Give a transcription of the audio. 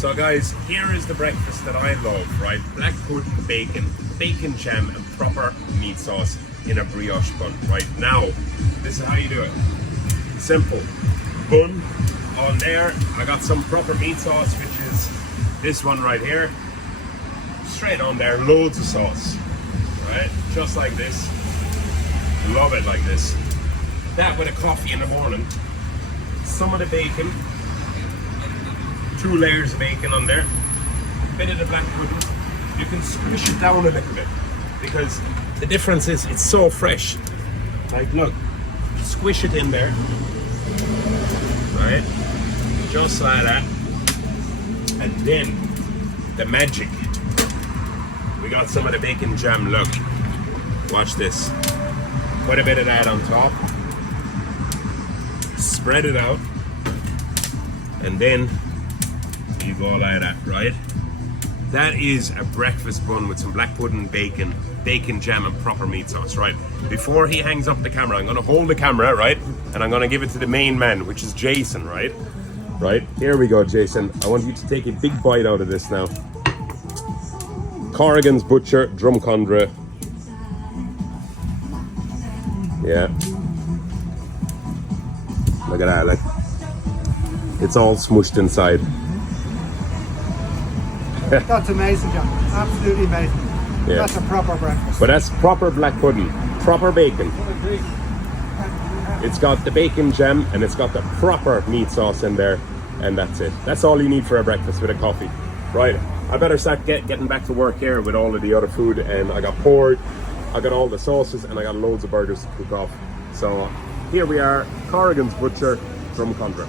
So guys, here is the breakfast that I love, right? Black pudding, bacon jam, and proper meat sauce in a brioche bun, right? Now, this is how you do it. Simple. Bun on there. I got some proper meat sauce, which is this one right here. Straight on there, loads of sauce, right? Just like this. Love it like this. That with a coffee in the morning. Some of the bacon. 2 layers of bacon on there. Bit of the black pudding. You can squish it down a little bit because the difference is it's so fresh. Like look, squish it in there. Right? Just like that. And then the magic. We got some of the bacon jam, look. Watch this. Put a bit of that on top. Spread it out. And then you go like that, right? That is a breakfast bun with some black pudding, bacon jam, and proper meat sauce, right? Before he hangs up the camera, I'm gonna hold the camera, right? And I'm gonna give it to the main man, which is Jason, right? Right, here we go, Jason. I want you to take a big bite out of this now. Corrigan's Butcher, Drumcondra. Yeah. Look at that, like. It's all smushed inside. That's amazing, John. Absolutely amazing. Yeah. That's a proper breakfast. But that's proper black pudding, proper bacon. It's got the bacon jam and it's got the proper meat sauce in there, and that's it. That's all you need for a breakfast with a coffee. Right, I better start getting back to work here with all of the other food, and I got poured, I got all the sauces, and I got loads of burgers to cook off. So here we are, Corrigan's Butcher, Drumcondra.